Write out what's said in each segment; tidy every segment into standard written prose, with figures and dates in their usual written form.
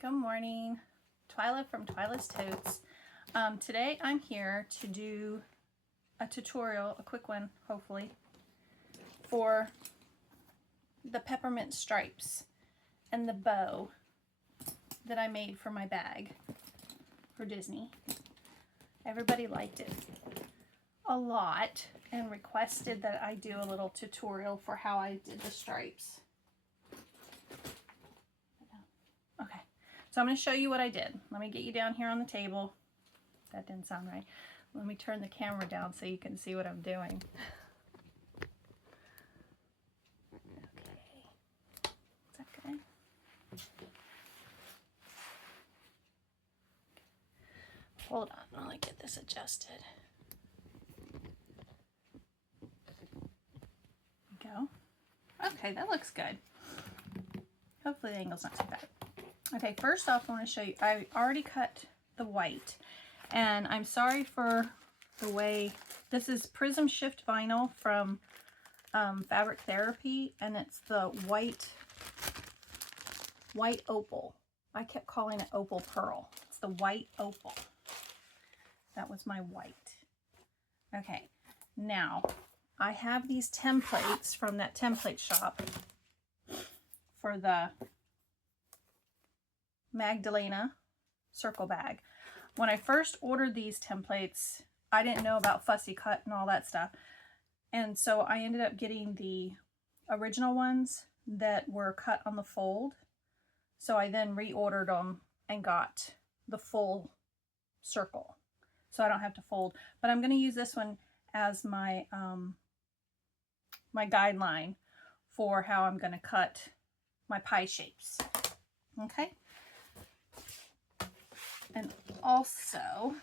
Good morning, Twyla from Twyla's Totes. Today I'm here to do a tutorial, a quick one hopefully, for the peppermint stripes and the bow that I made for my bag for Disney. Everybody liked it a lot and requested that I do a little tutorial for how I did the stripes. Okay. So I'm going to show you what I did. Let me get you down here on the table. That didn't sound right. Let me turn the camera down so you can see what I'm doing. Okay. Is that good? Hold on, let me get this adjusted. There we go. Okay, that looks good. Hopefully the angle's not too bad. Okay, first off I want to show you, I already cut the white, and I'm sorry for the way, this is Prism Shift vinyl from Fabric Therapy, and it's the white opal. I kept calling it opal pearl. It's the white opal. That was my white. Okay, now I have these templates from that template shop for the Magdalena Circle Bag. When I first ordered these templates, I didn't know about fussy cut and all that stuff. And so I ended up getting the original ones that were cut on the fold. So I then reordered them and got the full circle. So I don't have to fold. But I'm going to use this one as my, my guideline for how I'm going to cut my pie shapes. Okay? And also,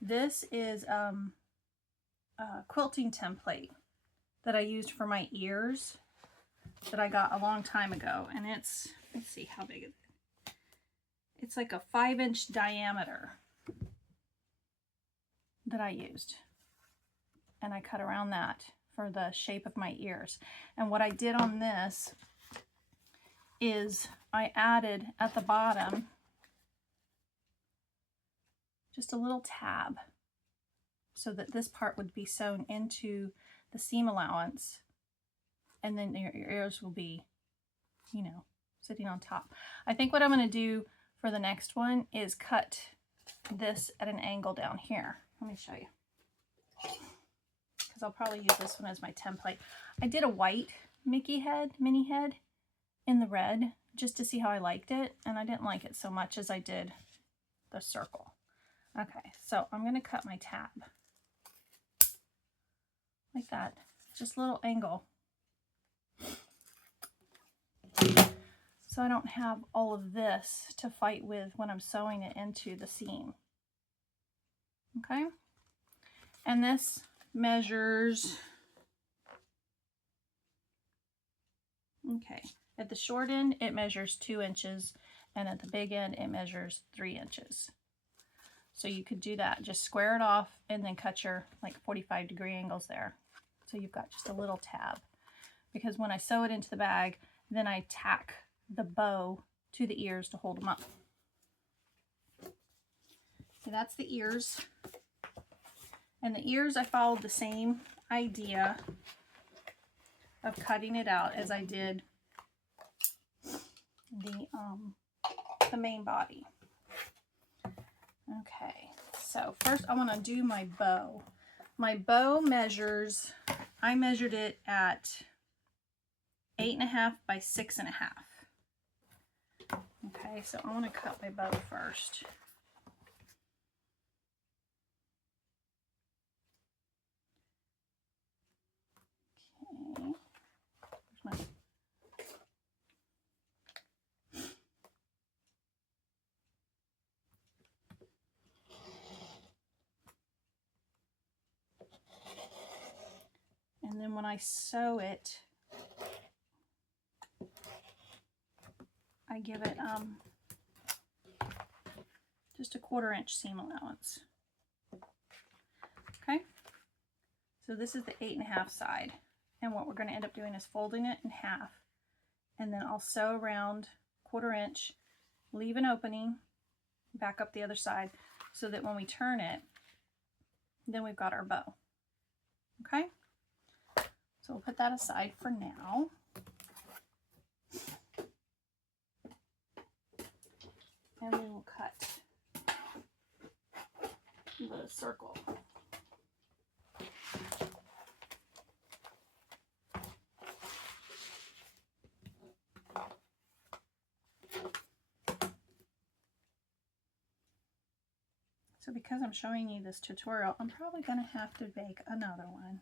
this is a quilting template that I used for my ears that I got a long time ago. And it's, let's see how big it is. It's like a 5-inch diameter that I used. And I cut around that for the shape of my ears. And what I did on this is I added at the bottom just a little tab so that this part would be sewn into the seam allowance, and then your ears will be, you know, sitting on top. I think what I'm going to do for the next one is cut this at an angle down here. Let me show you, because I'll probably use this one as my template. I did a white Mickey head, mini head, in the red just to see how I liked it, and I didn't like it so much as I did the circle. Okay, so I'm going to cut my tab like that, just a little angle, so I don't have all of this to fight with when I'm sewing it into the seam. Okay, and this measures, okay, at the short end it measures 2 inches, and at the big end it measures 3 inches. So you could do that, just square it off and then cut your like 45-degree angles there. So you've got just a little tab, because when I sew it into the bag, then I tack the bow to the ears to hold them up. So that's the ears. And the ears, I followed the same idea of cutting it out as I did the main body. Okay, so first I want to do my bow. My bow measures, I measured it at 8.5 by 6.5. Okay, so I want to cut my bow first. Okay, where's my... And then when I sew it, I give it just a 1/4 inch seam allowance. Okay, so this is the 8.5 side, and what we're going to end up doing is folding it in half, and then I'll sew around 1/4 inch, leave an opening, back up the other side, so that when we turn it, then we've got our bow. Okay? So we'll put that aside for now. And we will cut the circle. So because I'm showing you this tutorial, I'm probably going to have to make another one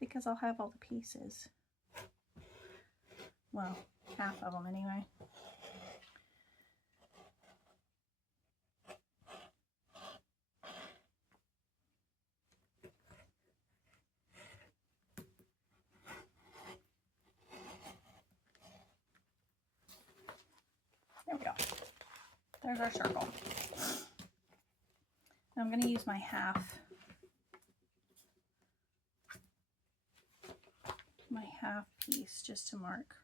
because I'll have all the pieces. Well, half of them anyway. There we go. There's our circle. I'm going to use my half piece just to mark.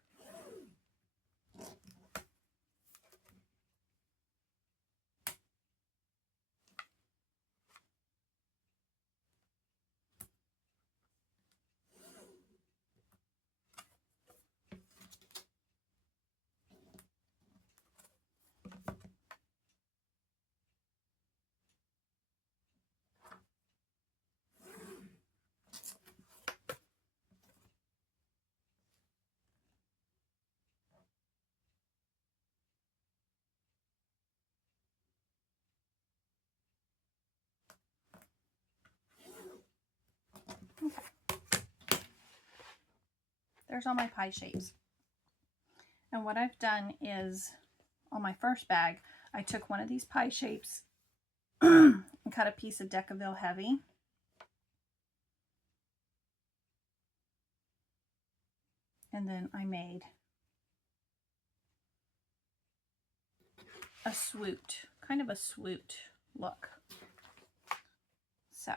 There's all my pie shapes. And what I've done is, on my first bag, I took one of these pie shapes and cut a piece of Decaville Heavy. And then I made a swooped, kind of a swooped look. So,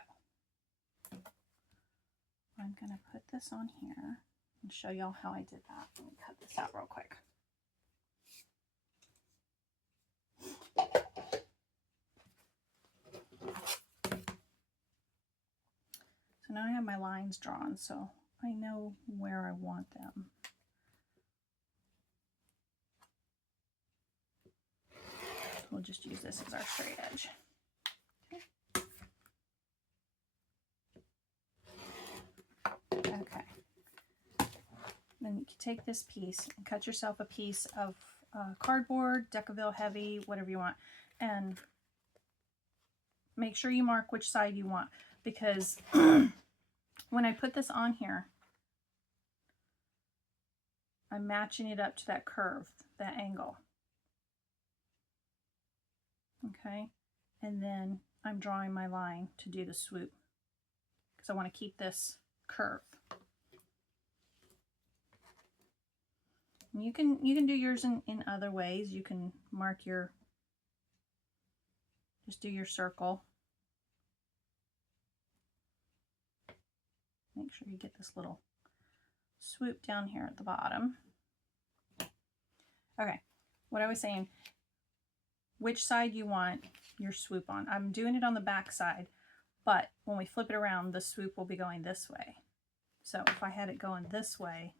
I'm going to put this on here and show y'all how I did that. Let me cut this out real quick. So now I have my lines drawn, so I know where I want them. We'll just use this as our straight edge. Okay. Then you can take this piece and cut yourself a piece of cardboard, Decaville Heavy, whatever you want, and make sure you mark which side you want, because when I put this on here, I'm matching it up to that curve, that angle. Okay, and then I'm drawing my line to do the swoop because I want to keep this curve. And you can do yours in other ways. You can mark your, just do your circle. Make sure you get this little swoop down here at the bottom. Okay, what I was saying, which side you want your swoop on. I'm doing it on the back side, but when we flip it around, the swoop will be going this way. So if I had it going this way,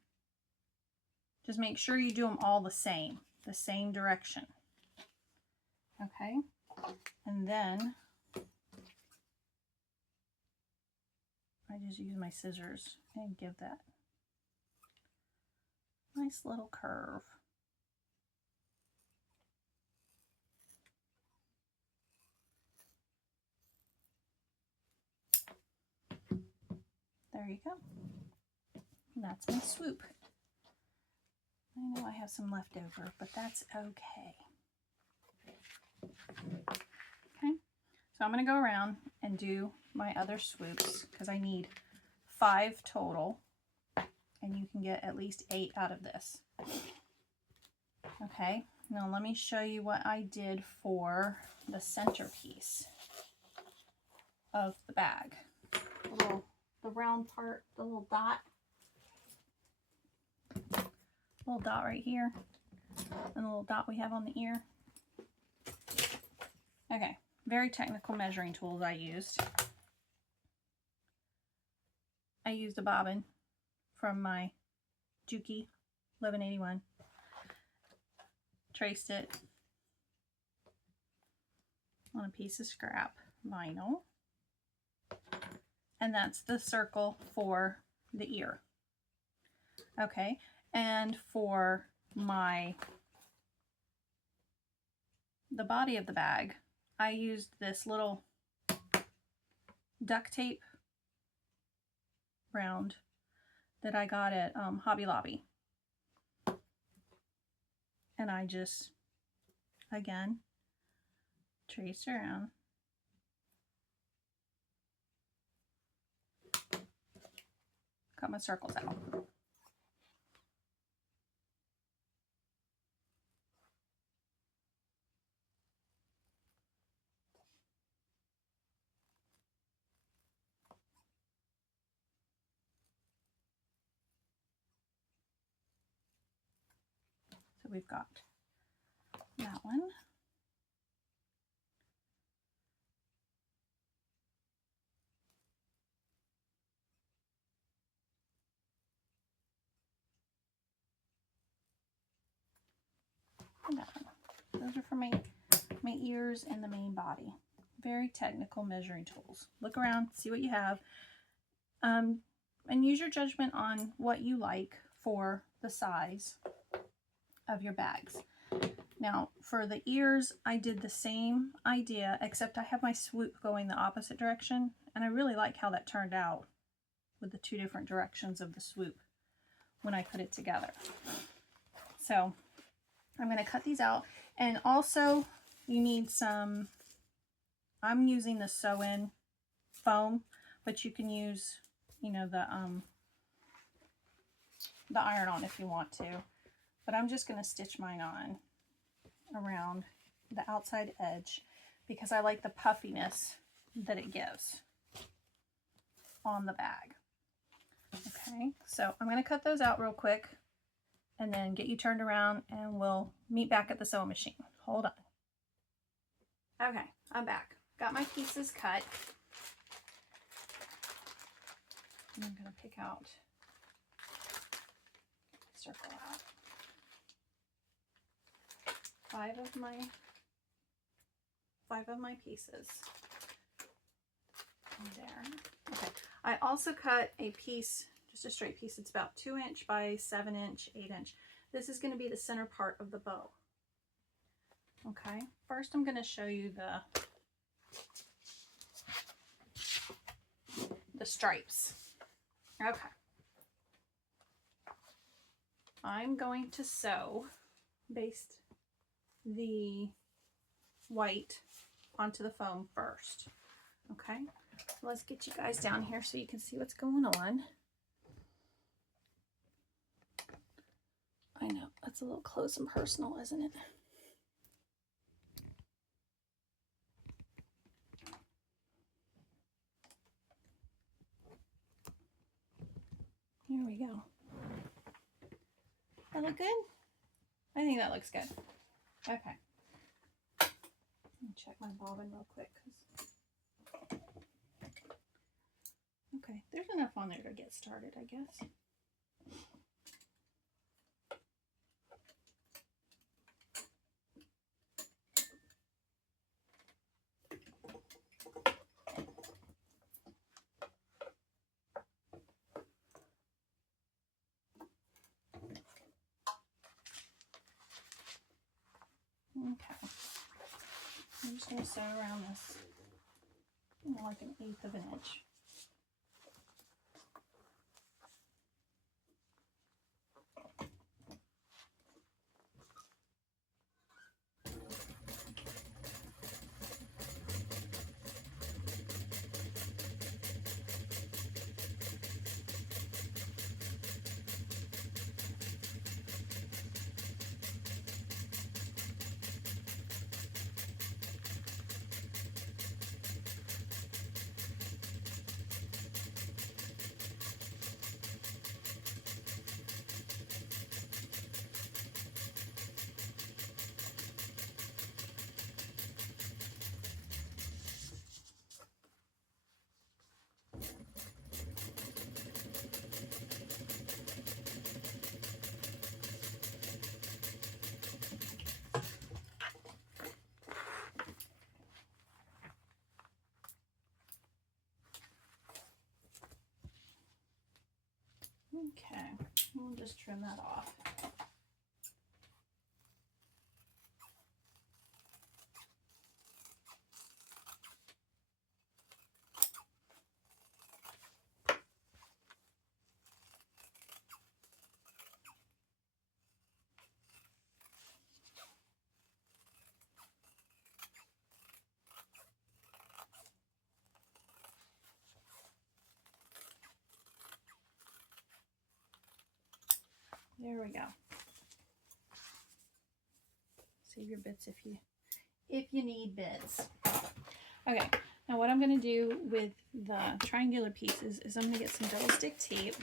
just make sure you do them all the same direction. Okay, and then I just use my scissors and give that nice little curve. There you go. And that's my swoop. I know I have some left over, but that's okay. Okay, so I'm going to go around and do my other swoops because I need 5 total, and you can get at least 8 out of this. Okay, now let me show you what I did for the centerpiece of the bag. The round part, the little dot right here. and the little dot we have on the ear. Okay, very technical measuring tools I used. I used a bobbin from my Juki 1181. Traced it on a piece of scrap vinyl. And that's the circle for the ear. Okay, and for the body of the bag, I used this little duct tape round that I got at Hobby Lobby. And I just, again, trace around. Cut my circles out. So we've got that one. And that one. Those are for my ears and the main body. Very technical measuring tools. Look around, see what you have, and use your judgment on what you like for the size of your bags. Now for the ears, I did the same idea, except I have my swoop going the opposite direction, and I really like how that turned out with the two different directions of the swoop when I put it together. So I'm going to cut these out, and also you need some, I'm using the sew-in foam, but you can use, you know, the iron-on if you want to. But I'm just going to stitch mine on around the outside edge because I like the puffiness that it gives on the bag. Okay, so I'm going to cut those out real quick and then get you turned around and we'll meet back at the sewing machine. Hold on. Okay, I'm back. Got my pieces cut. I'm going to pick out, circle out five of my pieces. There. Okay. I also cut a piece, just a straight piece. It's about 2 inch by 7 inch, 8 inch. This is going to be the center part of the bow. Okay. First, I'm going to show you the stripes. Okay. I'm going to sew baste the white onto the foam first. Okay. Let's get you guys down here so you can see what's going on. I know, that's a little close and personal, isn't it? Here we go. That look good? I think that looks good. Okay. Let me check my bobbin real quick. Okay, there's enough on there to get started, I guess. Okay, I'm just going to sew around this like 1/8 of an inch. Okay, we'll just trim that off. There we go. Save your bits if you need bits. Okay, now what I'm going to do with the triangular pieces is I'm going to get some double stick tape.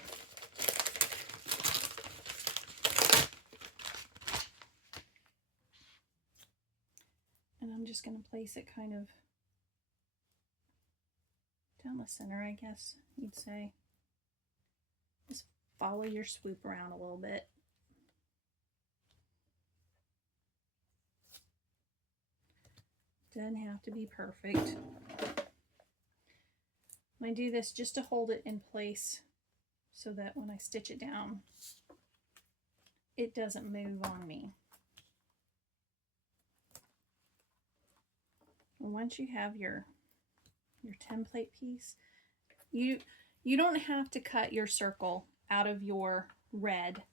And I'm just going to place it kind of down the center, I guess you'd say. Just follow your swoop around a little bit. Doesn't have to be perfect. I do this just to hold it in place so that when I stitch it down, it doesn't move on me. And once you have your template piece, you don't have to cut your circle out of your red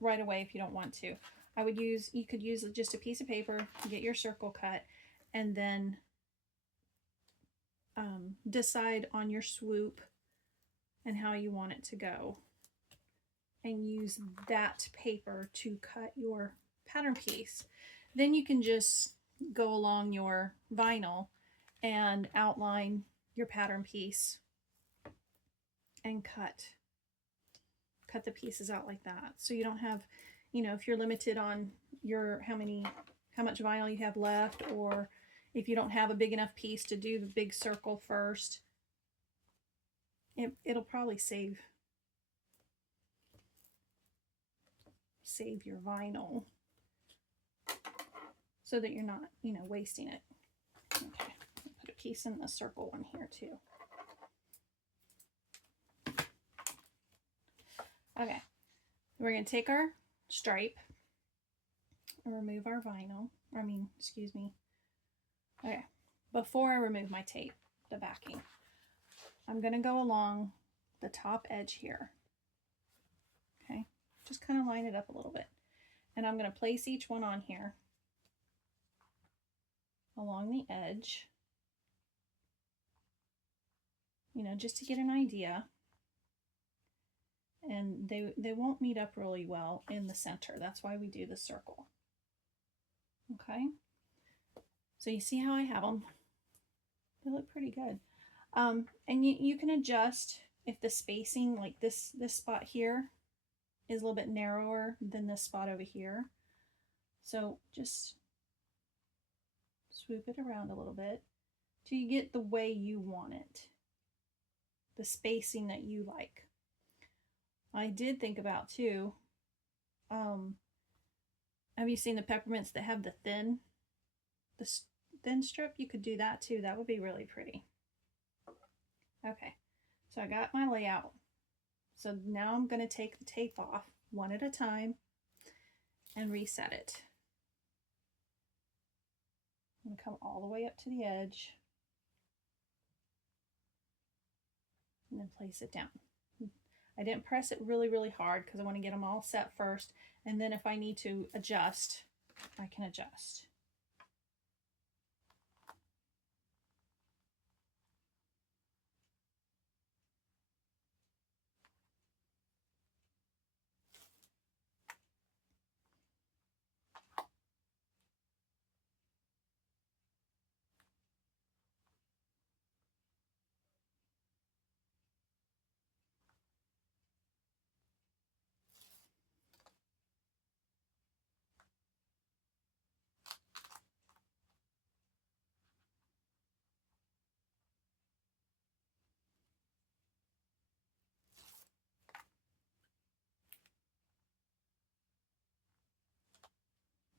right away if you don't want to. You could use just a piece of paper, get your circle cut, and then decide on your swoop and how you want it to go, and use that paper to cut your pattern piece. Then you can just go along your vinyl and outline your pattern piece and cut the pieces out like that. So you don't have, if you're limited on how much vinyl you have left, or if you don't have a big enough piece to do the big circle first, it'll probably save your vinyl so that you're not, wasting it. Okay, put a piece in the circle one here too. Okay, we're going to take our stripe and remove our vinyl. Okay, before I remove my tape, the backing, I'm going to go along the top edge here. Okay, just kind of line it up a little bit. And I'm going to place each one on here along the edge, just to get an idea. And they won't meet up really well in the center. That's why we do the circle. Okay, so you see how I have them. They look pretty good. And you can adjust if the spacing, like this spot here is a little bit narrower than this spot over here. So just swoop it around a little bit till you get the way you want it, the spacing that you like. I did think about too, have you seen the peppermints that have the thin strip? You could do that too. That would be really pretty. Okay, so I got my layout. So now I'm going to take the tape off one at a time and reset it. I'm going to come all the way up to the edge and then place it down. I didn't press it really, really hard because I want to get them all set first. And then if I need to adjust, I can adjust.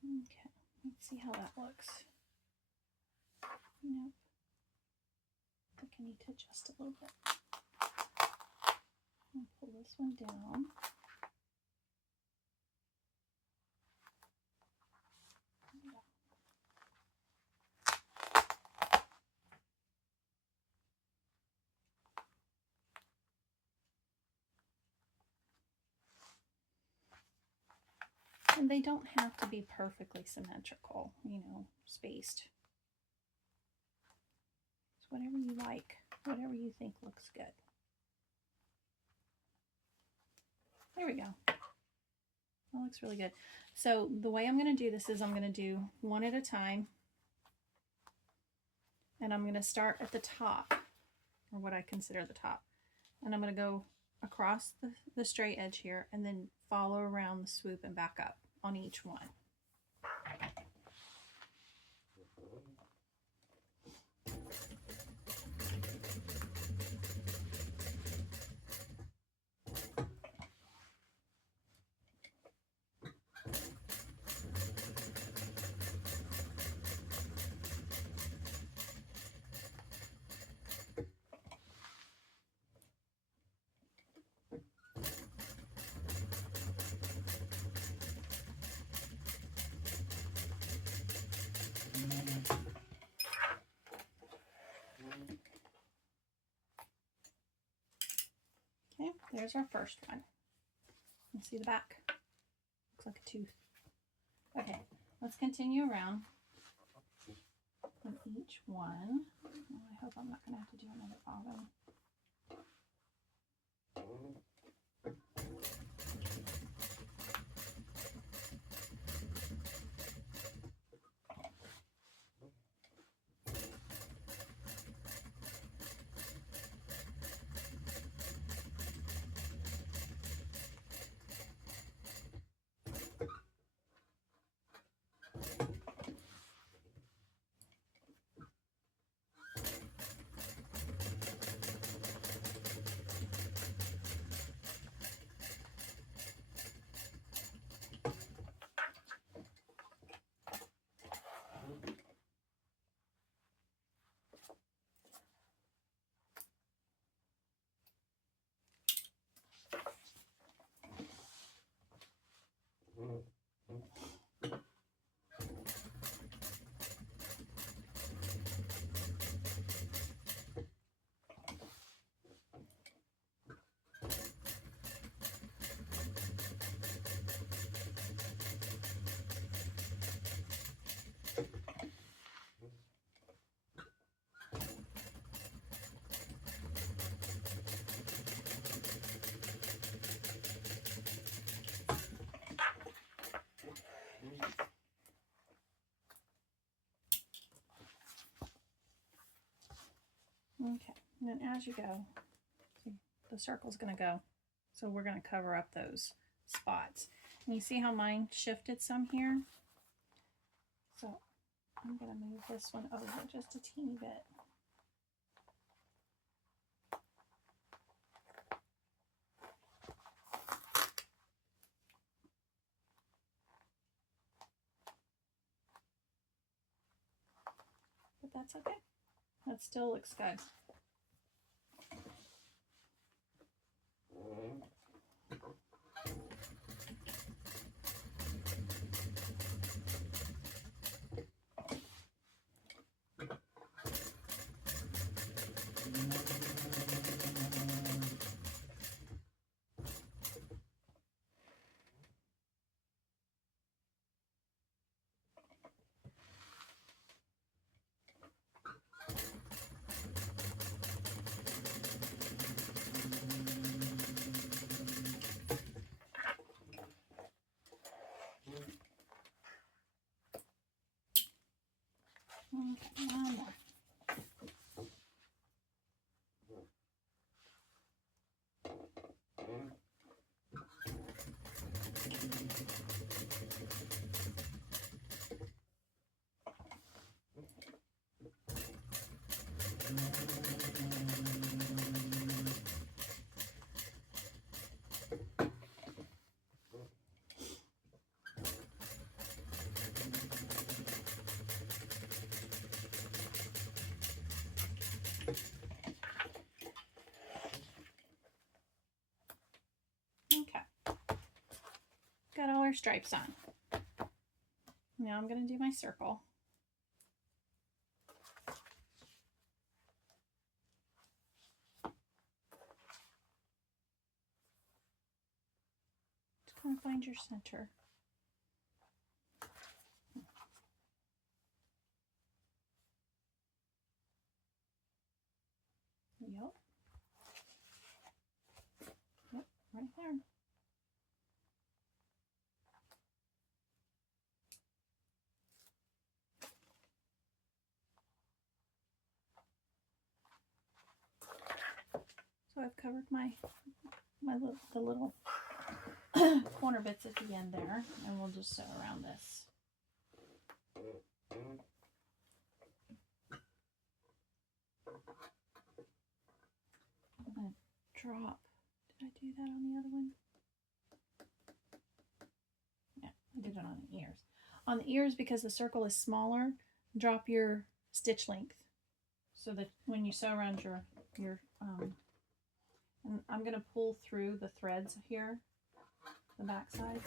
Okay, let's see how that looks. Nope. I think I need to adjust a little bit. I'll pull this one down. And they don't have to be perfectly symmetrical, you know, spaced. It's whatever you like, whatever you think looks good. There we go. That looks really good. So the way I'm going to do this is I'm going to do one at a time. And I'm going to start at the top, or what I consider the top. And I'm going to go across the straight edge here and then follow around the swoop and back up on each one. Okay, there's our first one. You see the back? Looks like a tooth. Okay, let's continue around on each one. Oh, I hope I'm not going to have to do another bottom. Okay, and then as you go, see, the circle's going to go. So we're going to cover up those spots. And you see how mine shifted some here? So I'm going to move this one over just a teeny bit. But that's okay. That still looks good. Okay, one more. got all our stripes on. Now I'm going to do my circle. Just going to find your center. Yep. Yep, right there. So I've covered the little corner bits at the end there, and we'll just sew around this. I'm going to drop. Did I do that on the other one? Yeah, I did it on the ears. On the ears, because the circle is smaller, drop your stitch length so that when you sew around your and I'm going to pull through the threads here, the back side.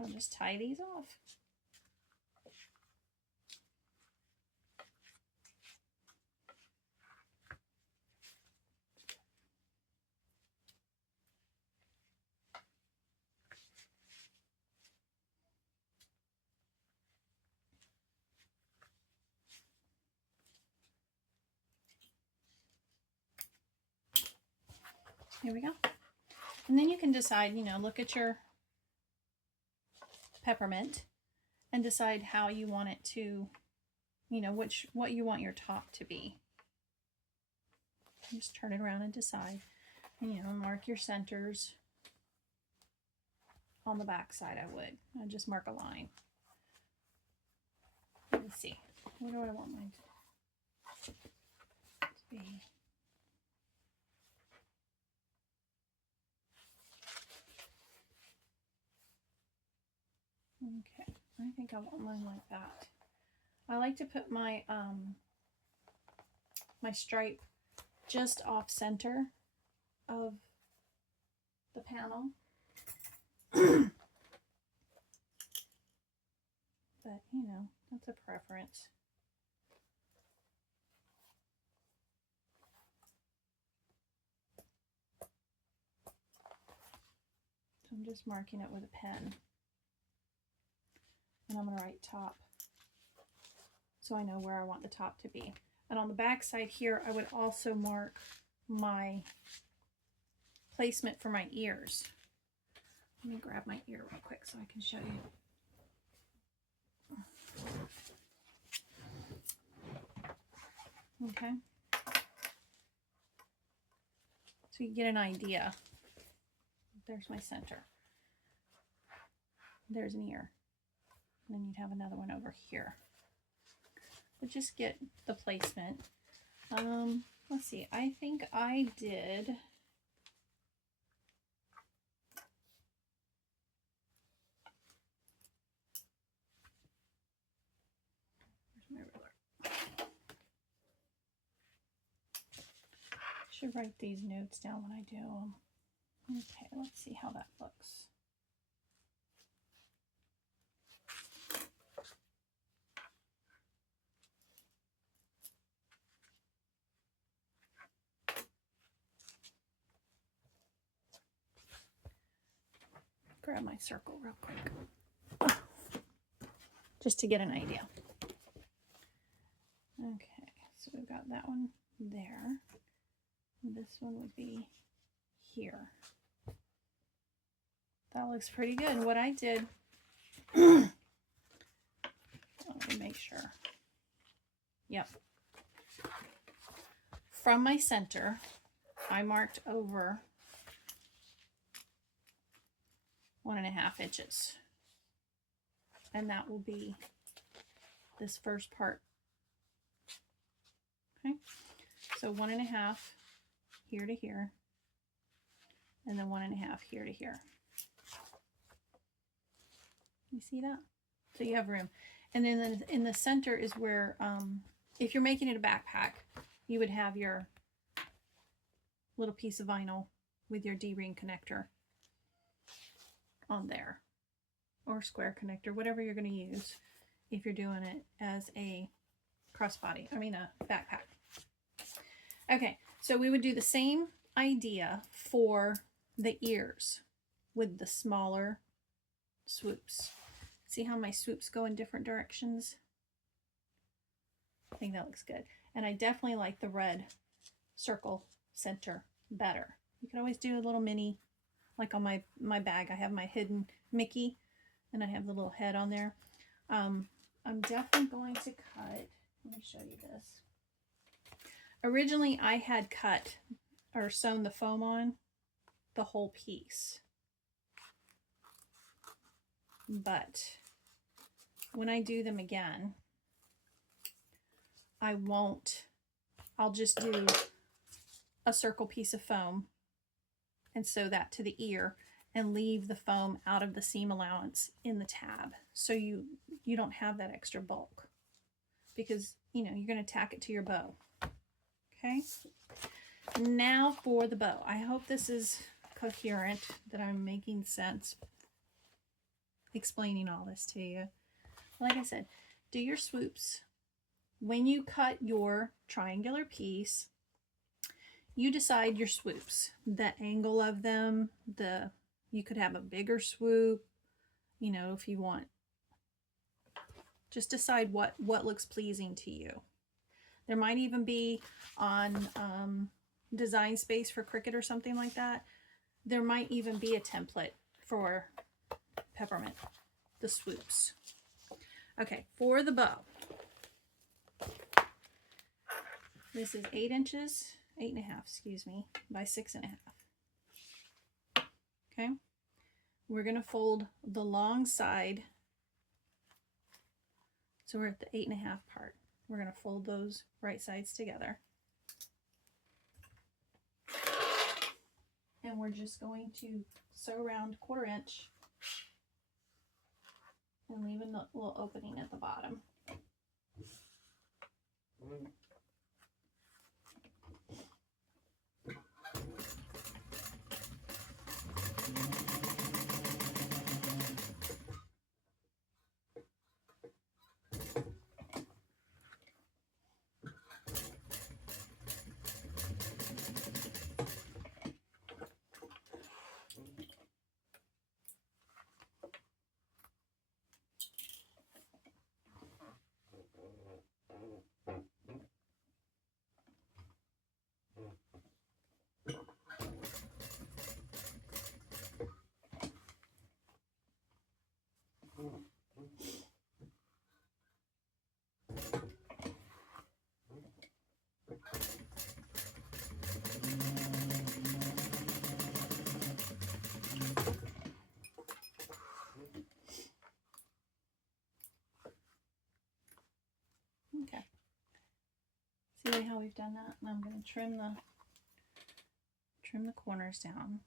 I'll just tie these off. Here we go. And then you can decide, you know, look at your peppermint and decide how you want it to, you know, what you want your top to be. Just turn it around and decide. And, you know, mark your centers. On the back side, I would. I'd just mark a line. Let's see. What do I want mine to be? Okay, I think I want mine like that. I like to put my my stripe just off center of the panel. But, you know, that's a preference. So I'm just marking it with a pen. And I'm going to write top so I know where I want the top to be. And on the back side here, I would also mark my placement for my ears. Let me grab my ear real quick so I can show you. Okay. So you get an idea. There's my center. There's an ear. And then you'd have another one over here. But just get the placement. Let's see. I think I did. Where's my ruler? Should write these notes down when I do them. Okay, let's see how that looks. Grab my circle real quick. just to get an idea. Okay, so we've got that one there. This one would be here. That looks pretty good. What I did, let me make sure. Yep. From my center, I marked over 1.5 inches. And that will be this first part. Okay. So 1.5 here to here. And then 1.5 here to here. You see that? So you have room. And then in the center is where, if you're making it a backpack, you would have your little piece of vinyl with your D-ring connector on there, or square connector, whatever you're going to use if you're doing it as a crossbody, I mean a backpack. Okay, so we would do the same idea for the ears with the smaller swoops. See how my swoops go in different directions? I think that looks good. And I definitely like the red circle center better. You could always do a little mini, like on my bag. I have my hidden Mickey, and I have the little head on there. I'm definitely going to cut, let me show you this. Originally, I had cut or sewn the foam on the whole piece. But when I do them again, I'll just do a circle piece of foam and sew that to the ear and leave the foam out of the seam allowance in the tab. So you don't have that extra bulk, because you're going to tack it to your bow. Okay. Now for the bow. I hope this is coherent, that I'm making sense explaining all this to you. Like I said, do your swoops. When you cut your triangular piece, you decide your swoops, the angle of them, you could have a bigger swoop, if you want. Just decide what looks pleasing to you. There might even be on Design Space for Cricut or something like that. There might even be a template for peppermint, the swoops. Okay, for the bow. This is 8.5 excuse me, by 6.5. Okay, we're going to fold the long side. So we're at the 8.5 part. We're going to fold those right sides together. And we're just going to sew around 1/4 inch and leave a little opening at the bottom. Okay. See how we've done that? And I'm going to trim the corners down.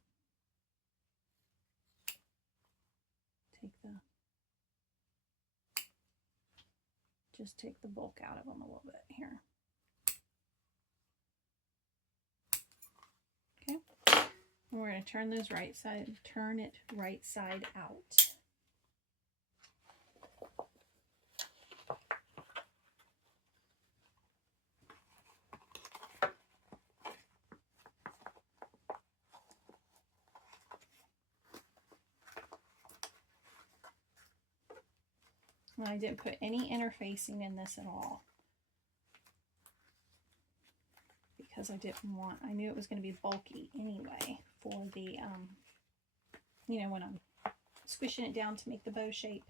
Just take the bulk out of them a little bit here. Okay. And we're going to turn it right side out. And I didn't put any interfacing in this at all, because I knew it was going to be bulky anyway for the, you know, when I'm squishing it down to make the bow shape.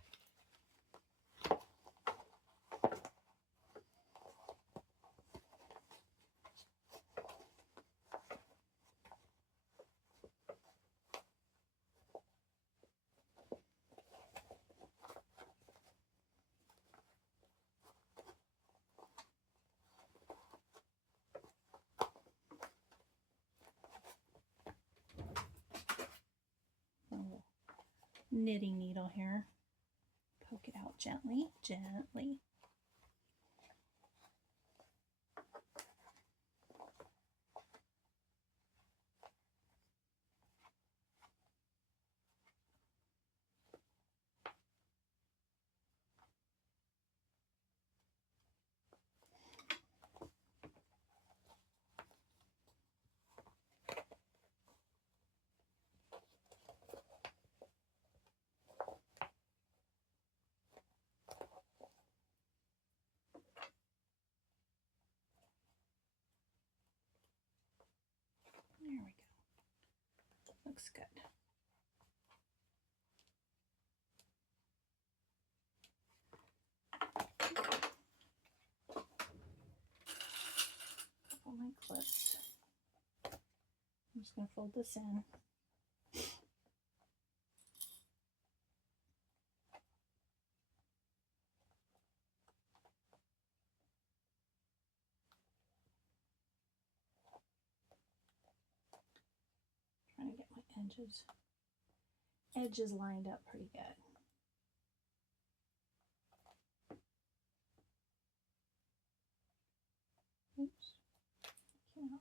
Knitting needle here. Poke it out gently, gently. There we go. Looks good. Pull my clips. I'm just going to fold this in. Trying to get my edges lined up pretty good. Oops. Came out.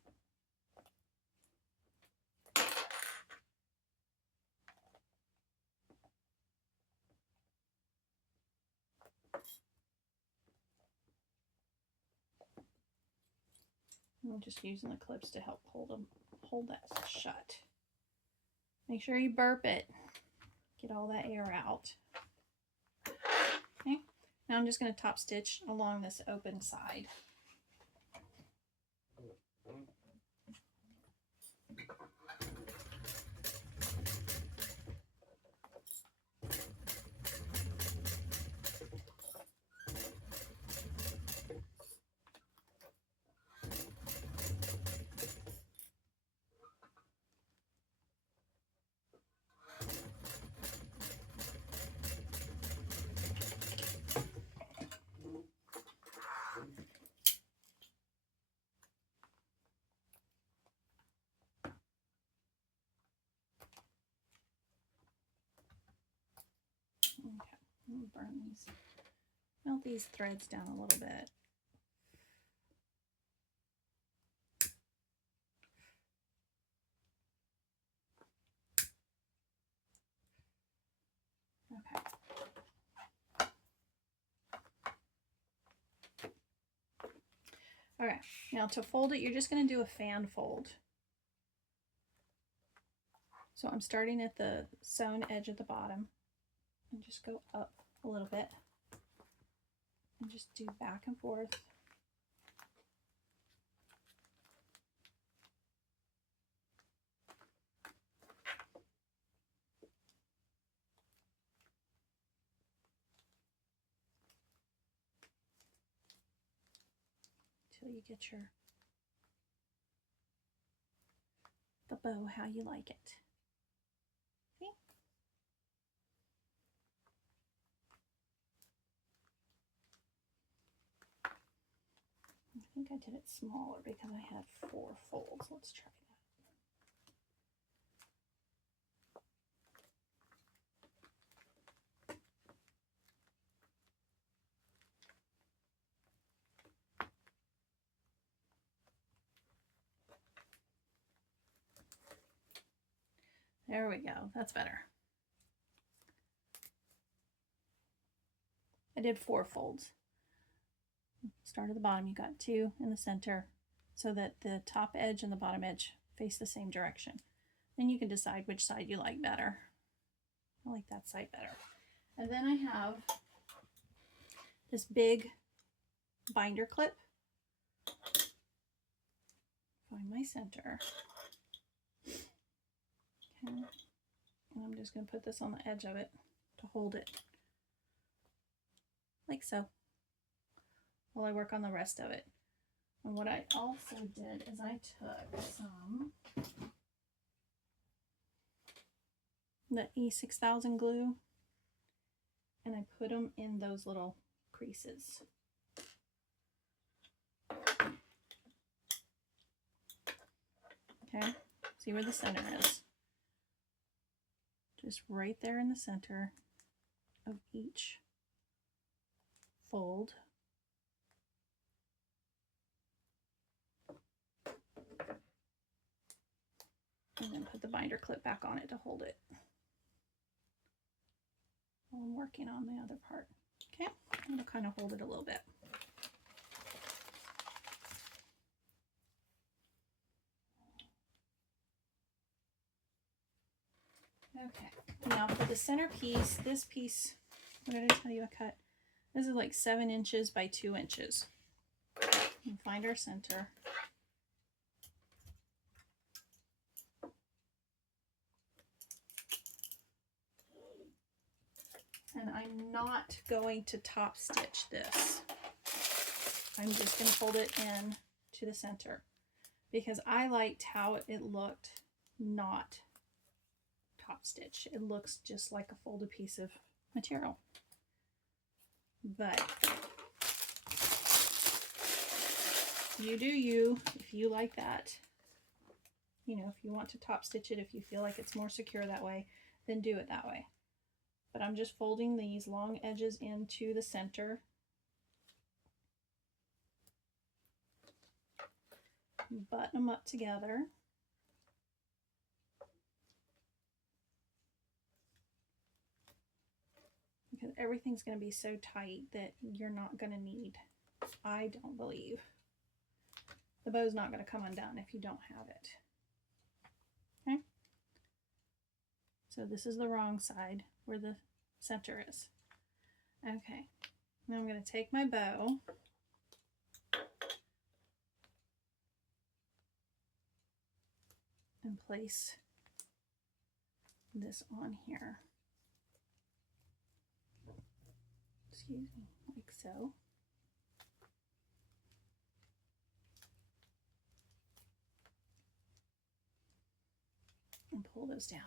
I'm just using the clips to help hold that shut. Make sure you burp it. Get all that air out. Okay. Now I'm just going to top stitch along this open side. Okay, I'm gonna burn these, melt these threads down a little bit. Okay. Okay, now to fold it, you're just going to do a fan fold. So I'm starting at the sewn edge at the bottom and just go up a little bit and just do back and forth. Till you get the bow how you like it. See? I think I did it smaller because I had 4 folds. Let's try that. There we go. That's better. I did 4 folds. Start at the bottom, you got 2 in the center so that the top edge and the bottom edge face the same direction. Then you can decide which side you like better. I like that side better. And then I have this big binder clip. Find my center. Okay. And I'm just going to put this on the edge of it to hold it. Like so. While I work on the rest of it. And what I also did is I took some the E6000 glue and I put them in those little creases. Okay, see where the center is. Just right there in the center of each fold. And then put the binder clip back on it to hold it while I'm working on the other part. Okay, I'm going to kind of hold it a little bit. Okay, now for the center piece, this piece, what did I tell you I cut? This is like 7 inches by 2 inches. And find our center. And I'm not going to top stitch this. I'm just going to fold it in to the center because I liked how it looked not top stitch. It looks just like a folded piece of material. But you do you, if you like that. You know, if you want to top stitch it, if you feel like it's more secure that way, then do it that way. But I'm just folding these long edges into the center. Button them up together. Because everything's going to be so tight that you're not going to need, I don't believe. The bow's not going to come undone if you don't have it. Okay? So this is the wrong side where the center is. Okay, now I'm going to take my bow and place this on here. Excuse me, like so. And pull those down.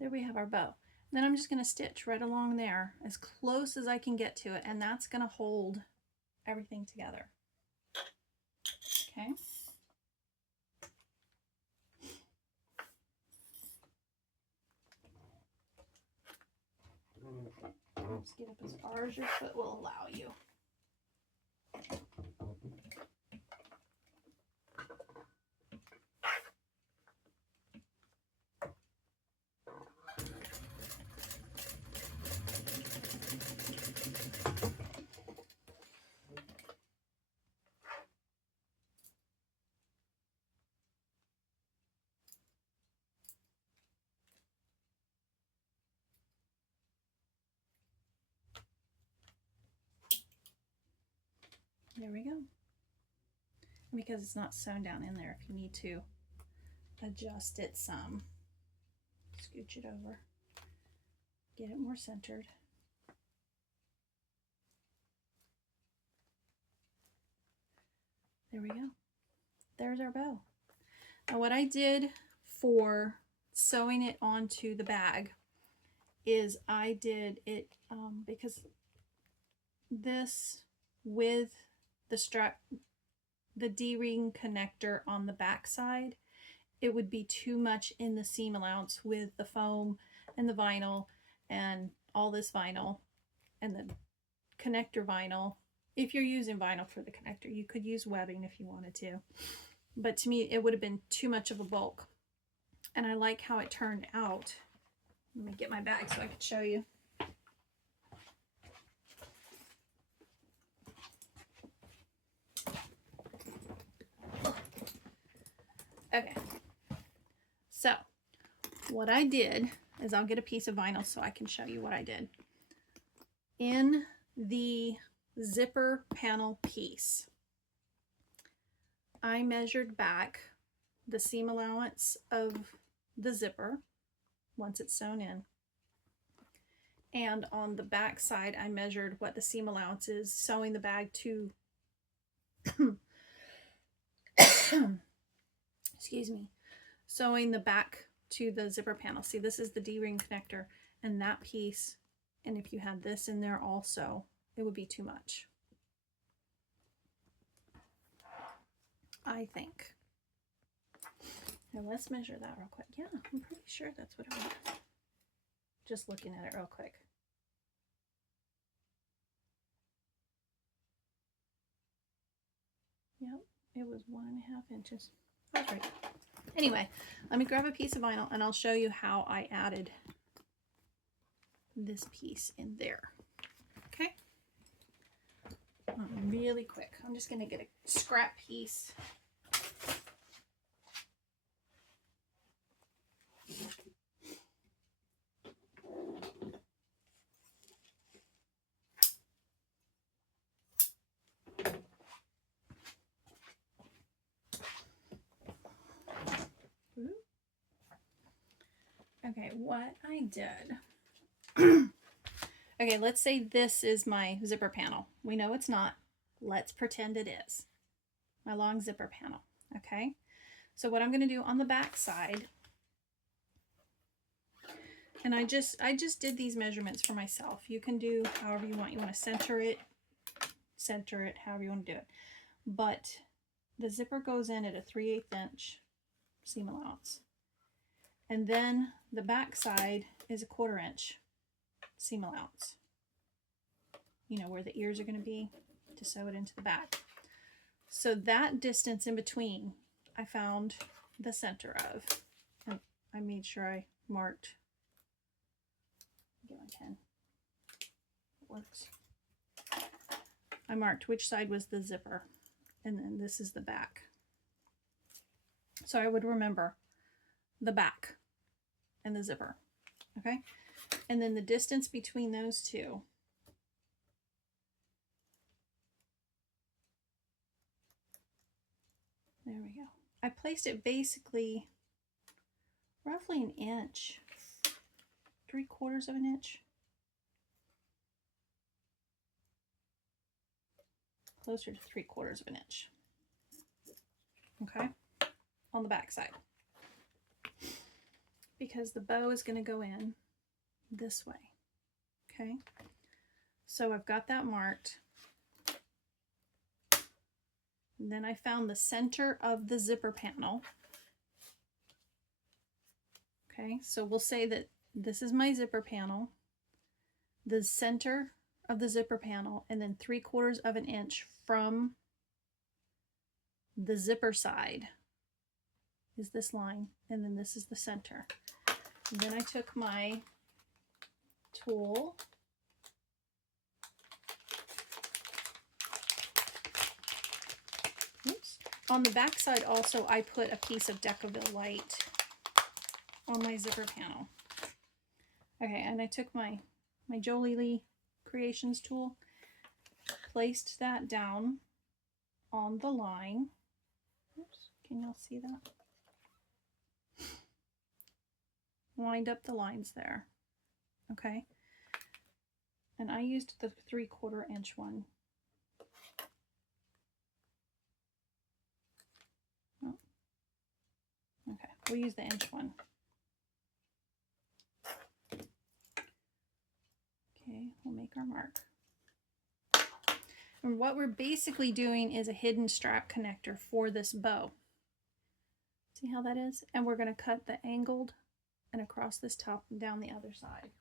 There we have our bow. Then I'm just going to stitch right along there as close as I can get to it, and that's going to hold everything together. Okay. Just get up as far as your foot will allow you. There we go. And because it's not sewn down in there, if you need to adjust it some, scooch it over, get it more centered. There we go. There's our bow. Now what I did for sewing it onto the bag is I did it because this with the strap, the D-ring connector on the back side, it would be too much in the seam allowance with the foam and the vinyl and all this vinyl and the connector vinyl. If you're using vinyl for the connector, you could use webbing if you wanted to. But to me, it would have been too much of a bulk. And I like how it turned out. Let me get my bag so I can show you. Okay, so what I did is I'll get a piece of vinyl so I can show you what I did. In the zipper panel piece, I measured back the seam allowance of the zipper once it's sewn in. And on the back side, I measured what the seam allowance is, sewing the bag to, excuse me, sewing the back to the zipper panel. See, this is the D-ring connector, and that piece, and if you had this in there also, it would be too much, I think. Now let's measure that real quick. Yeah, I'm pretty sure that's what it was. Just looking at it real quick. Yep, it was 1.5 inches. That's right. Anyway, let me grab a piece of vinyl and I'll show you how I added this piece in there. Okay? Really quick. I'm just going to get a scrap piece. Okay, what I did. Okay, let's say this is my zipper panel. We know it's not. Let's pretend it is. My long zipper panel. Okay, so what I'm going to do on the back side, and I just did these measurements for myself. You can do however you want. You want to center it, however you want to do it. But the zipper goes in at a 3/8 inch seam allowance. And then the back side is a 1/4 inch seam allowance. You know, where the ears are going to be to sew it into the back. So that distance in between, I found the center of. And I made sure I marked. Get my pen. It works. I marked which side was the zipper. And then this is the back. So I would remember the back and the zipper. Okay? And then the distance between those two. There we go. I placed it basically roughly an inch, 3/4 of an inch. Closer to 3/4 of an inch. Okay? On the back side. Because the bow is going to go in this way. Okay? So I've got that marked. And then I found the center of the zipper panel. Okay, so we'll say that this is my zipper panel, the center of the zipper panel, and then 3/4 of an inch from the zipper side is this line, and then this is the center. And then I took my tool on the back side. Also, I put a piece of Decaville light on my zipper panel. Okay, and I took my Jolie Lee Creations tool, placed that down on the line. Oops, can y'all see that? Lined up the lines there. Okay, and I used the 3/4 inch one. Oh. Okay, we'll use the inch one. Okay, we'll make our mark. And what we're basically doing is a hidden strap connector for this bow. See how that is? And we're going to cut the angled and across this top and down the other side.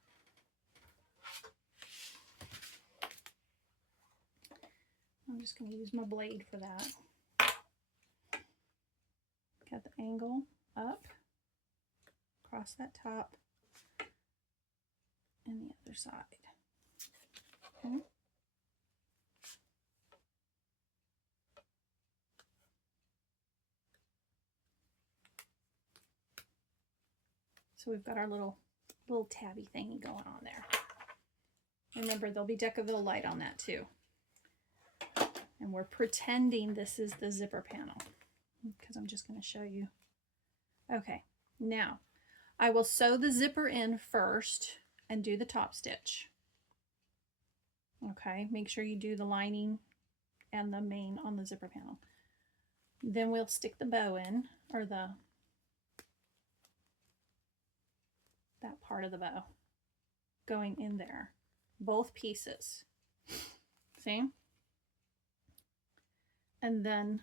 I'm just going to use my blade for that. Cut the angle up, across that top, and the other side. Okay. So we've got our little little tabby thingy going on there. Remember, there'll be Decaville light on that too. And we're pretending this is the zipper panel because I'm just going to show you. Okay, now I will sew the zipper in first and do the top stitch. Okay, make sure you do the lining and the main on the zipper panel. Then we'll stick the bow in, or that part of the bow going in there. Both pieces. See? And then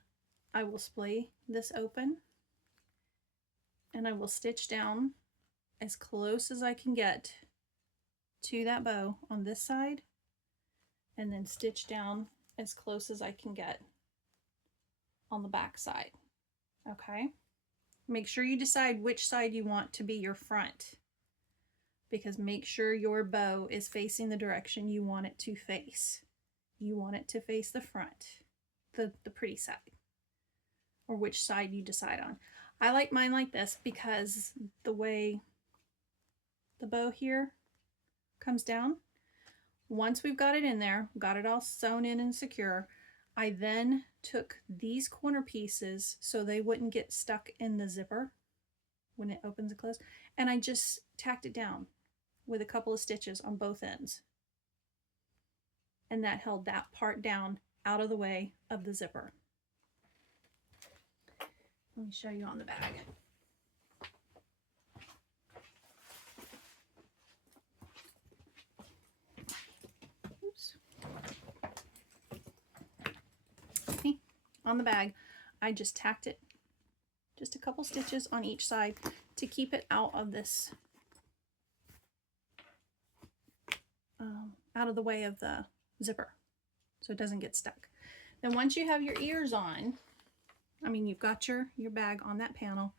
I will splay this open and I will stitch down as close as I can get to that bow on this side, and then stitch down as close as I can get on the back side. Okay? Make sure you decide which side you want to be your front, because make sure your bow is facing the direction you want it to face. You want it to face the front, the pretty side, or which side you decide on. I like mine like this because the way the bow here comes down, once we've got it in there, got it all sewn in and secure, I then took these corner pieces so they wouldn't get stuck in the zipper when it opens and closes, and I just tacked it down with a couple of stitches on both ends. And that held that part down out of the way of the zipper. Let me show you on the bag. Oops. Okay, on the bag, I just tacked it, just a couple stitches on each side to keep it out of this, out of the way of the zipper, so it doesn't get stuck. Then once you have your ears on, I mean, you've got your bag on that panel,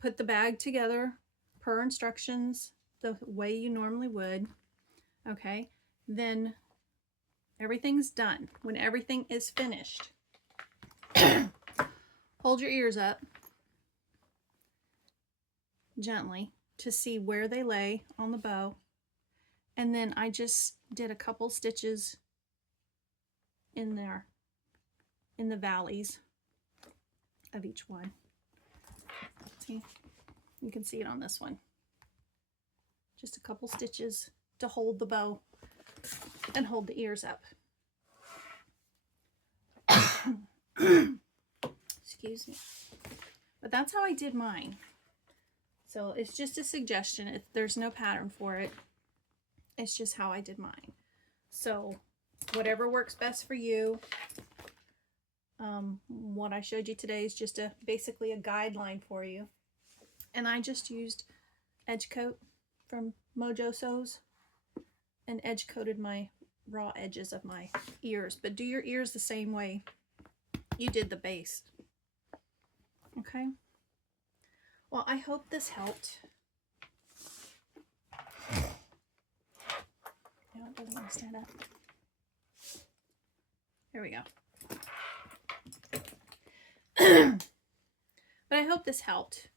put the bag together per instructions the way you normally would. Okay, then everything's done. When everything is finished, hold your ears up gently to see where they lay on the bow, and then I just did a couple stitches in there, in the valleys of each one. See, you can see it on this one. Just a couple stitches to hold the bow and hold the ears up. Excuse me. But that's how I did mine. So it's just a suggestion. There's no pattern for it. It's just how I did mine. So whatever works best for you. What I showed you today is just basically a guideline for you. And I just used edge coat from Mojo Sews and edge coated my raw edges of my ears. But do your ears the same way you did the base. Okay? Well, I hope this helped. No, it doesn't want to stand up. There we go. But I hope this helped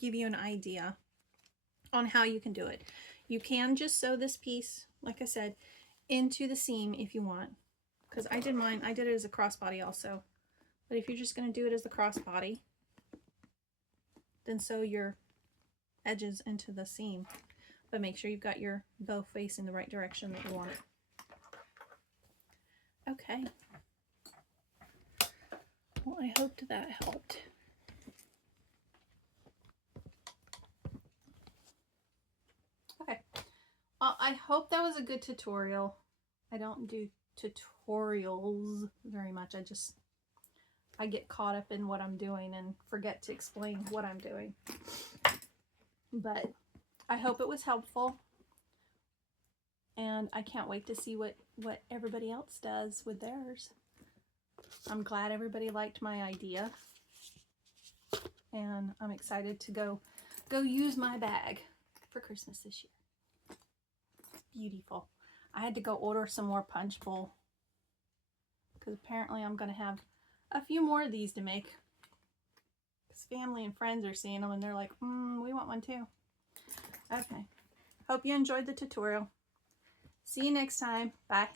give you an idea on how you can do it. You can just sew this piece, like I said, into the seam if you want. Because I did mine, I did it as a crossbody also. But if you're just going to do it as the crossbody, then sew your edges into the seam. But make sure you've got your bow facing the right direction that you want it. Okay. Well, I hoped that helped. Okay. Well, I hope that was a good tutorial. I don't do tutorials very much. I get caught up in what I'm doing and forget to explain what I'm doing. But I hope it was helpful. And I can't wait to see what everybody else does with theirs. I'm glad everybody liked my idea. And I'm excited to go use my bag for Christmas this year. It's beautiful. I had to go order some more punch bowl, because apparently I'm going to have a few more of these to make. Because family and friends are seeing them and they're like, we want one too. Okay. Hope you enjoyed the tutorial. See you next time. Bye.